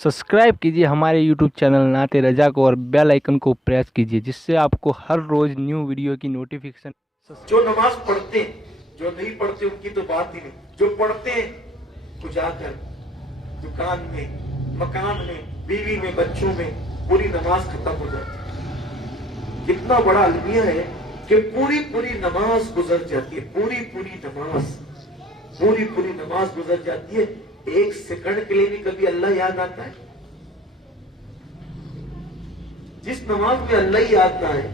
Subscribe कीजिए हमारे YouTube channel नाते रजा को और बेल आइकन को प्रेस कीजिए जिससे आपको हर रोज न्यू वीडियो की नोटिफिकेशन। जो नमाज पढ़ते हैं, जो नहीं पढ़ते उनकी तो बात ही नहीं। जो पढ़ते हैं तो जाकर दुकान में, मकान में, बीवी में, बच्चों में पूरी नमाज खत्म हो जाती है। कितना बड़ा अलमिया है कि पूरी पूरी नमाज गुजर जाती है। पूरी पूरी नमाज गुजर जाती है। एक सेकंड के लिए भी कभी अल्लाह याद आता है? जिस नमाज में अल्लाह याद ना आए,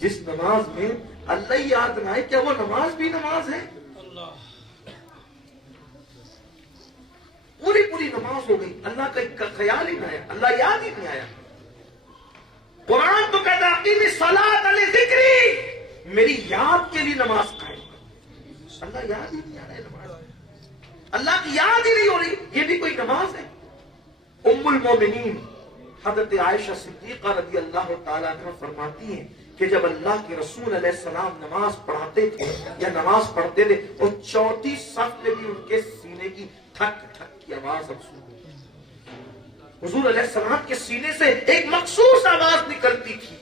जिस नमाज में अल्लाह याद ना आए, क्या वो नमाज भी नमाज है? पूरी नमाज हो गई, अल्लाह का ख्याल ही ना आया, अल्लाह याद ही नहीं आया। कुरान तो कहता है सलात अली जिक्री, मेरी याद के लिए नमाज कायम कर। अल्लाह याद ही नहीं आ रहा है, नमाज अल्लाह की याद ही नहीं हो रही, ये भी कोई नमाज है? उम्मुल मोमिनीन हजरत आयशा सिद्दीका रज़ी अल्लाह तआला अन्हा फरमाती हैं कि जब अल्लाह के रसूल अलैहिस्सलाम नमाज पढ़ाते थे या नमाज पढ़ते थे और चौथी सफ में भी उनके सीने की ठक ठक की आवाज हम सुनते। हुजूर अलैहिस्सलाम के सीने से एक मखसूस आवाज निकलती थी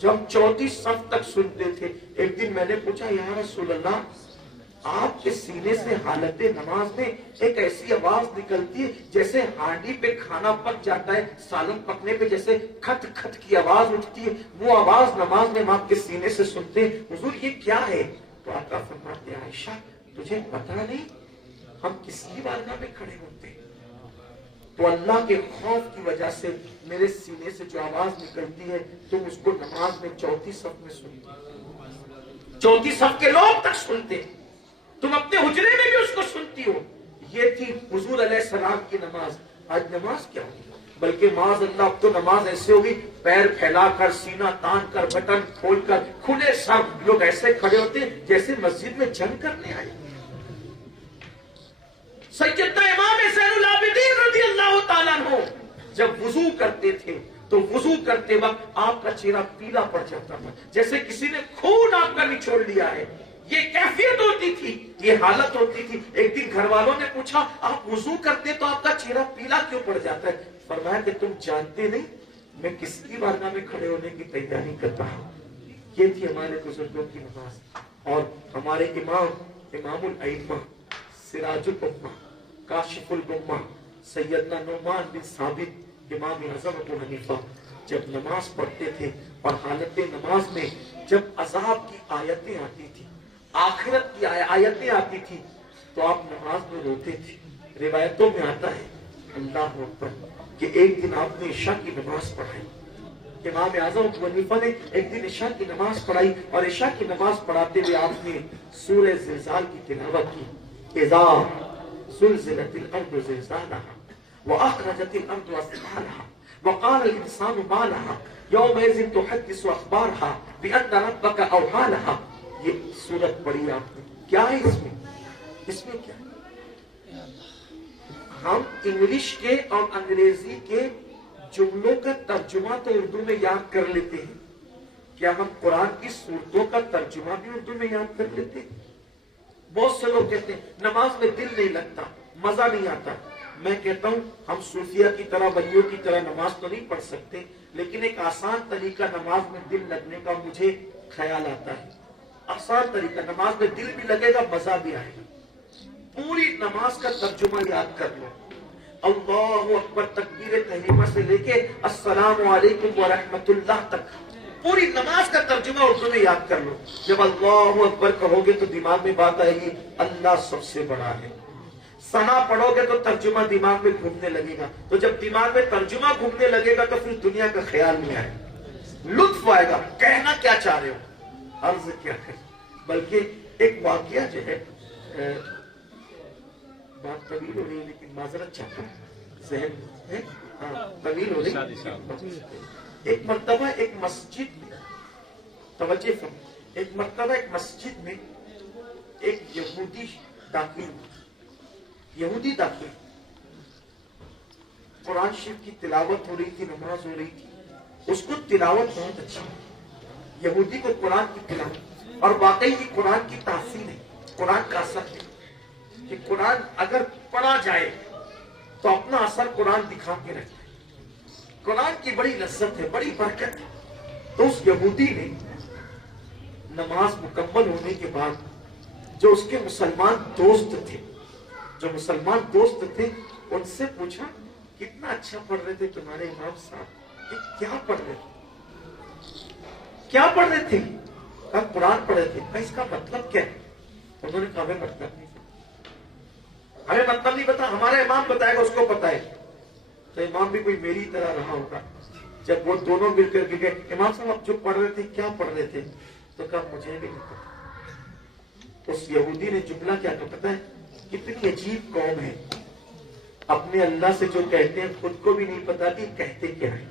जो हम चौथी सफ तक सुनते थे। एक दिन मैंने पूछा, या रसूल अल्लाह, आपके सीने से हालत नमाज में एक ऐसी आवाज निकलती है जैसे हांडी पे खाना पक जाता है, सालन पकने पे जैसे खट खट की आवाज उठती है, वो आवाज नमाज में हम आपके सीने से सुनते हैं। हुजूर ये क्या है? तो आका फरमाते हैं, आयशा तुझे पता नहीं हम किसकी बारगाह में खड़े होते हैं? तो अल्लाह के खौफ की वजह से मेरे सीने से जो आवाज निकलती है तुम उसको नमाज में चौथी सफ में सुनते, चौथी सफ के लोग तक सुनते, तुम अपने हुजरे में भी उसको सुनती हो। ये थी हुजूर अलैहिस्सलाम की नमाज। आज नमाज क्या होगी? बल्कि माज अल्लाह अब तो नमाज ऐसे होगी, पैर फैलाकर, सीना तान कर, बटन खोलकर, खुले सब लोग ऐसे खड़े होते जैसे मस्जिद में जंग करने आए। सैयदना इमाम ज़ैनुल आबिदीन रज़ियल्लाहु ताला अन्हु जब वुजू करते थे तो वुजू करते वक्त आपका चेहरा पीला पड़ जाता था जैसे किसी ने खून आपका निचोड़ लिया है। ये कैफियत होती थी, ये हालत होती थी। एक दिन घर वालों ने पूछा, आप वुजू करते तो आपका चेहरा पीला क्यों पड़ जाता है? फरमाया कि तुम जानते नहीं मैं किसकी बारगाह में खड़े होने की तैयारी करता हूं। ये थी हमारे बुजुर्गों की नमाज। और हमारे इमामुल अइम्मा, सिराजुल उम्मा, काशिफुल गुम्मा, सैयदना नुमान बिन साबित, इमाम आज़म अबू हनीफा जब नमाज पढ़ते थे और हालत नमाज में जब अजाब की आयतें आती थी, आखिरत की आयतें आती थी, तो आप नमाज में रोते थे। रिवायतों में आता है अल्लाह अकबर कि एक दिन आपने इशा की नमाज पढ़ाई। इमाम आज़म अबू हनीफा ने एक दिन इशा की नमाज पढ़ाई और इशा की नमाज पढ़ाते हुए आपने सूरह ज़िलज़ाल की तिलावत की। इज़ा ज़ुलज़िलतिल अर्ज़ु ज़िलज़ालहा व अख़रजतिल अर्ज़ु असक़ालहा व क़ालल इंसानु मा लहा यौमइज़िन तुहद्दिसु अख़बारहा बिअन्ना रब्बका अवहा लहा। ये सूरत पढ़ी आपने, क्या है इसमें? इसमें क्या है? हम इंग्लिश के और अंग्रेजी के जुमलों का तर्जुमा तो उर्दू में याद कर लेते हैं, क्या हम कुरान की सूरतों का तर्जुमा भी उर्दू में याद कर लेते हैं? बहुत से लोग कहते हैं नमाज में दिल नहीं लगता, मजा नहीं आता। मैं कहता हूं हम सूफिया की तरह, वलियों की तरह नमाज तो नहीं पढ़ सकते, लेकिन एक आसान तरीका नमाज में दिल लगने का मुझे ख्याल आता है। आसान तरीका, नमाज में दिल भी लगेगा, मजा भी आएगा। पूरी नमाज का तर्जुमा याद कर लो। अल्लाहु अकबर तकबीर तहरीमा से लेके अस्सलामु अलैकुम व रहमतुल्लाह तक पूरी नमाज का तर्जुमा उर्दू में याद कर लो। जब अल्लाहु अकबर कहोगे तो दिमाग में बात आएगी अल्लाह सबसे बड़ा है। सना पढ़ोगे तो तर्जुमा दिमाग में घूमने लगेगा। तो जब दिमाग में तर्जुमा घूमने लगेगा तो फिर दुनिया का ख्याल नहीं आएगा, लुत्फ आएगा। कहना क्या चाह रहे हो, अर्ज क्या है। बल्कि एक वाकया जो है, बात तवील हो रही है लेकिन माजरत चाहता हूँ, जहन है तवील हो रही। एक मर्तबा एक मस्जिद में, तवज्जो फरमाइए, एक मर्तबा एक मस्जिद में एक यहूदी दाखिल, कुरान शरीफ की तिलावत हो रही थी, नमाज हो रही थी, उसको तिलावत बहुत अच्छी, यहूदी को कुरान की तिलावत, और वाकई की कुरान की तासीर है, कुरान का असर है कि कुरान अगर पढ़ा जाए तो अपना असर कुरान दिखा के रखता है। कुरान की बड़ी लज्जत है, बड़ी बरकत है। तो उस यहूदी ने नमाज मुकम्मल होने के बाद जो उसके मुसलमान दोस्त थे, उनसे पूछा कितना अच्छा पढ़ रहे थे तुम्हारे इमाम साहब, कि क्या पढ़ रहे थे? कहा कुरान पढ़ रहे थे। कहा इसका मतलब क्या है? उन्होंने कहा हमें मतलब नहीं पता, हमारा इमाम बताएगा, उसको पता है। तो इमाम भी कोई मेरी तरह रहा होगा। जब वो दोनों मिलकर के गए, इमाम साहब आप जो पढ़ रहे थे क्या पढ़ रहे थे? तो कहा मुझे भी नहीं पता। उस यहूदी ने जुमला क्या कहा पता है? कितनी अजीब कौम है, अपने अल्लाह से जो कहते हैं खुद को भी नहीं पता कि कहते क्या है।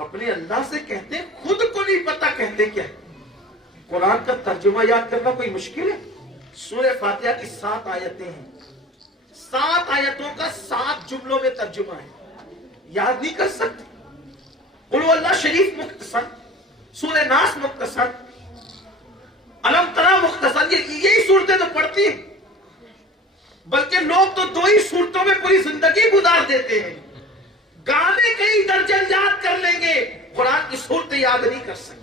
अपने अल्लाह से कहते हैं, खुद को नहीं पता कहते क्या है। कुरान का तर्जुमा याद करना कोई मुश्किल है? सूरह फातिहा की 7 आयतें हैं, 7 आयतों का 7 जुमलों में तर्जुमा है, याद नहीं कर सकते। कुल अल्लाह शरीफ मुख्तसर, सूरह नास मुख्तसर, अलम तरा मुख्तसर, यही सूरतें तो पढ़ती हैं। बल्कि लोग तो 2 ही सूरतों में पूरी जिंदगी गुजार देते हैं। गाने कई दर्जन याद कर लेंगे, कुरान की सूरतें याद नहीं कर सकते।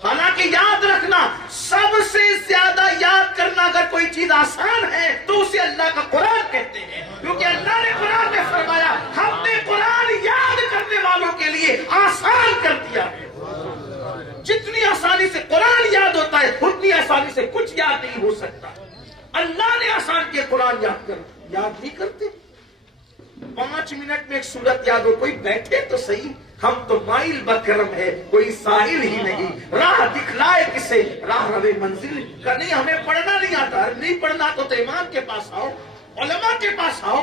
हालांकि याद रखना, सबसे ज्यादा याद करना अगर कोई चीज आसान है तो उसे अल्लाह का कुरान कहते हैं, क्योंकि अल्लाह ने कुरान में फरमाया हमने कुरान याद करने वालों के लिए आसान कर दिया है। जितनी आसानी से कुरान याद होता है उतनी आसानी से कुछ याद नहीं हो सकता। अल्लाह ने आसान किया कुरान याद नहीं करते। 5 मिनट में एक सूरत याद हो, कोई बैठे तो सही। हम तो माइल बकरम है, कोई साहिल ही नहीं, राह दिखलाए किसे राह रवे मंजिल का। नहीं हमें पढ़ना नहीं आता, नहीं पढ़ना तो इमाम के पास आओ, उलमा के पास आओ,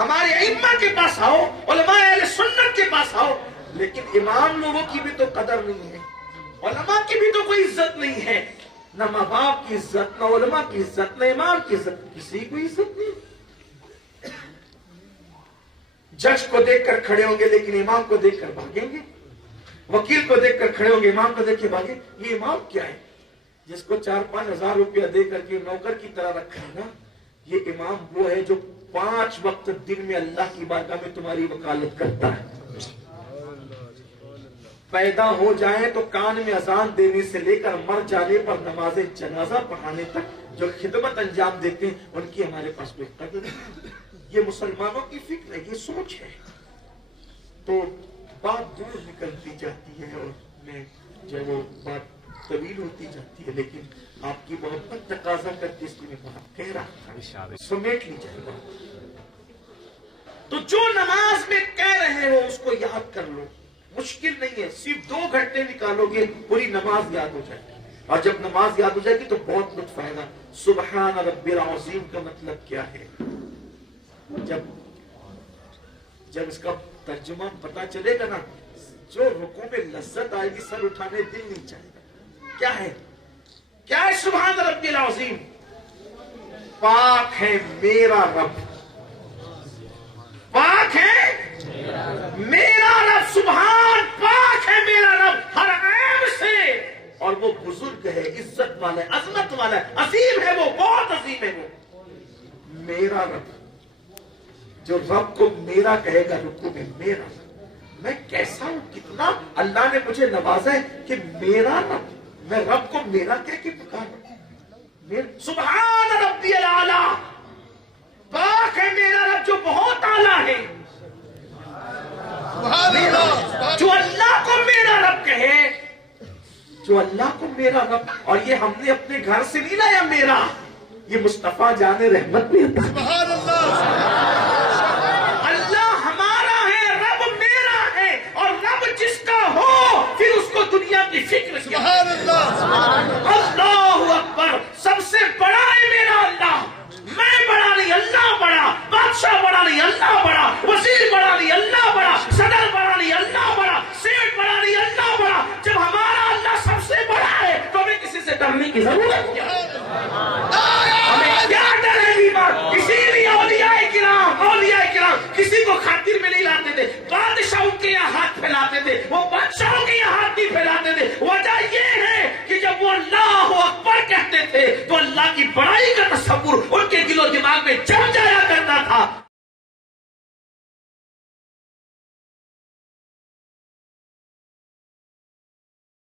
हमारे इम्मा के पास आओ, उलमा अहले सुन्नत के पास आओ। लेकिन इमाम लोगों की भी तो कदर नहीं है, उलमा की भी तो कोई इज्जत नहीं है। न माँ बाप की इज्जत, न उलमा की इज्जत, न इमाम की इज्जत, किसी को इज्जत नहीं। जज को देखकर खड़े होंगे लेकिन इमाम को देखकर भागेंगे, वकील को देखकर खड़े होंगे इमाम को देख के भागे। ये इमाम क्या है जिसको 4-5 हजार रुपया दे करके नौकर की तरह रखा है ना? ये इमाम वो है जो 5 वक्त दिन में अल्लाह की बारगाह में तुम्हारी वकालत करता है। पैदा हो जाए तो कान में अजान देने से लेकर मर जाने पर नमाज़े जनाजा पढ़ाने तक जो खिदमत अंजाम देते हैं उनकी हमारे पास कोई कदर नहीं। ये मुसलमानों की फिक्र है, ये सोच है। तो बात दूर निकलती जाती है और मैं जो वो बात तवील होती जाती है, लेकिन आपकी मोहब्बत तकाजा करती इसलिए मैं बात कह रहा था, समेट लीजिए बात। तो जो नमाज में कह रहे हो उसको याद कर लो, मुश्किल नहीं है। सिर्फ 2 घंटे निकालोगे पूरी नमाज याद हो जाएगी। और जब नमाज याद हो जाएगी तो बहुत लुत्फ आएगा। सुबहान रब्बिल अज़ीम का मतलब क्या है? जब इसका तर्जुमा पता चलेगा ना, जो रुकू में लज्जत आएगी, सर उठाने दिल नहीं चाहेगा। क्या है सुबहान रब्बिल अज़ीम? पाक है मेरा रब, पाक है मेरा रब, सुबहान पाक है मेरा रब हर ऐब से। और वो बुजुर्ग है, इज्जत वाला है, अजमत वाला है, अजीम है, वो बहुत अजीम है। वो मेरा रब, जो रब को मेरा कहेगा रुकू में मेरा, मैं कैसा हूं, कितना अल्लाह ने मुझे नवाजा है कि मेरा रब, मैं रब को मेरा कह के पुकारूं। सुभान रब्बियल आला, पाक है मेरा रब जो बहुत आला है। जो अल्लाह को मेरा रब कहे, जो अल्लाह को मेरा रब, और ये हमने अपने घर से नहीं लाया मेरा, ये मुस्तफा जाने रहमत में था। अल्लाह हमारा है, रब मेरा है, और रब जिसका हो फिर उसको दुनिया की फिक्र। अल्लाहु अकबर, सबसे बड़ा है मेरा अल्लाह। मैं बड़ा नहीं, अल्लाह बड़ा। बादशाह बड़ा नहीं, अल्लाह बड़ा। वजीर बड़ा नहीं, अल्लाह बड़ा। सदर बड़ा नहीं, अल्लाह बड़ा। सेठ बड़ा नहीं, अल्लाह बड़ा। जब हमारा अल्लाह सबसे बड़ा है तो हमें किसी से डरने की जरूरत क्या है?